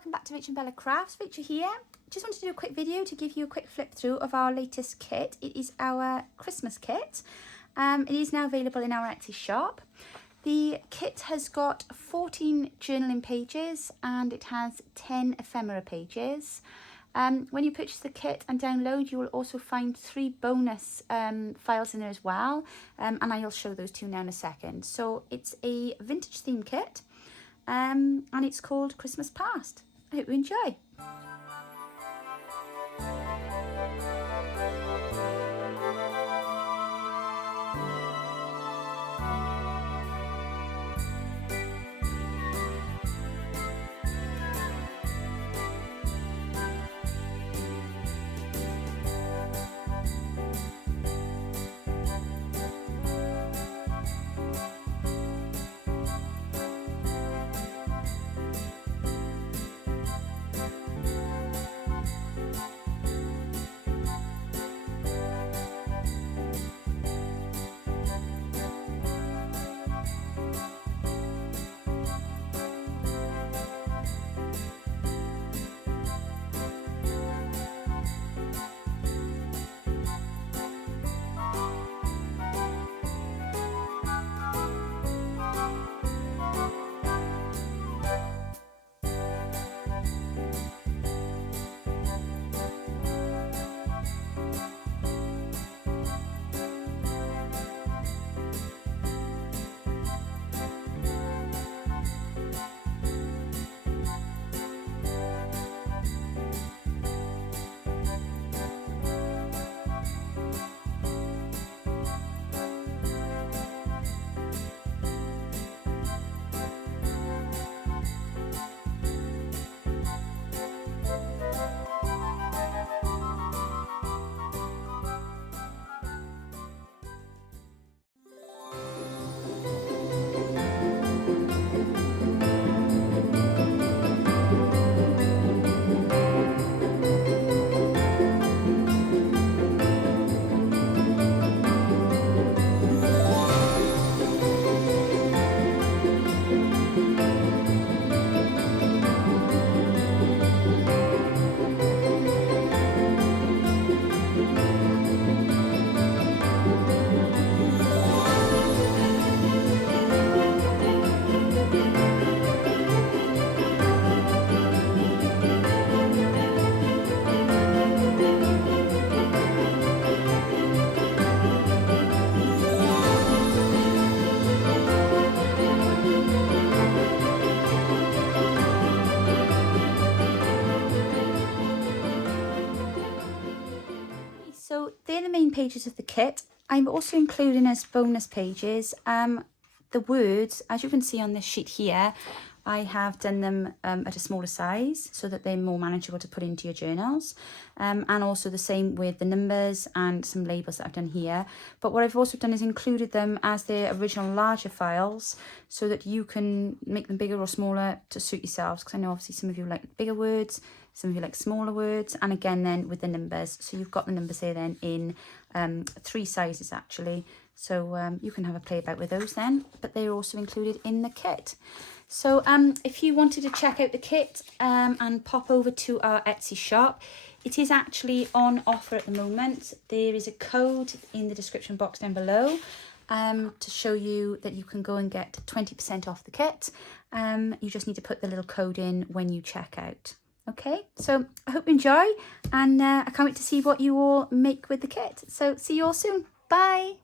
welcome back to rachandbellacrafts. Rachel here. Just wanted to do a quick video to give you a quick flip through of our latest kit. It is our Christmas kit. It is now available in our Etsy shop. The kit has got 14 journaling pages and it has 10 ephemera pages. When you purchase the kit and download, you will also find 3 bonus files in there as well, and I'll show those to you now in a second. So it's a vintage theme kit, and it's called Christmas Past. I hope you enjoy. So they're the main pages of the kit. I'm also including as bonus pages the words. As you can see on this sheet here, I have done them at a smaller size so that they're more manageable to put into your journals, and also the same with the numbers and some labels that I've done here. But what I've also done is included them as their original larger files so that you can make them bigger or smaller to suit yourselves, because I know obviously some of you like bigger words, some of you like smaller words, and again then with the numbers. So you've got the numbers here then in 3 sizes actually, so you can have a play about with those then, but they're also included in the kit. So if you wanted to check out the kit and pop over to our Etsy shop, it is actually on offer at the moment. There is a code in the description box down below to show you that you can go and get 20% off the kit. You just need to put the little code in when you check out. Okay, so I hope you enjoy, and I can't wait to see what you all make with the kit. So see you all soon. Bye.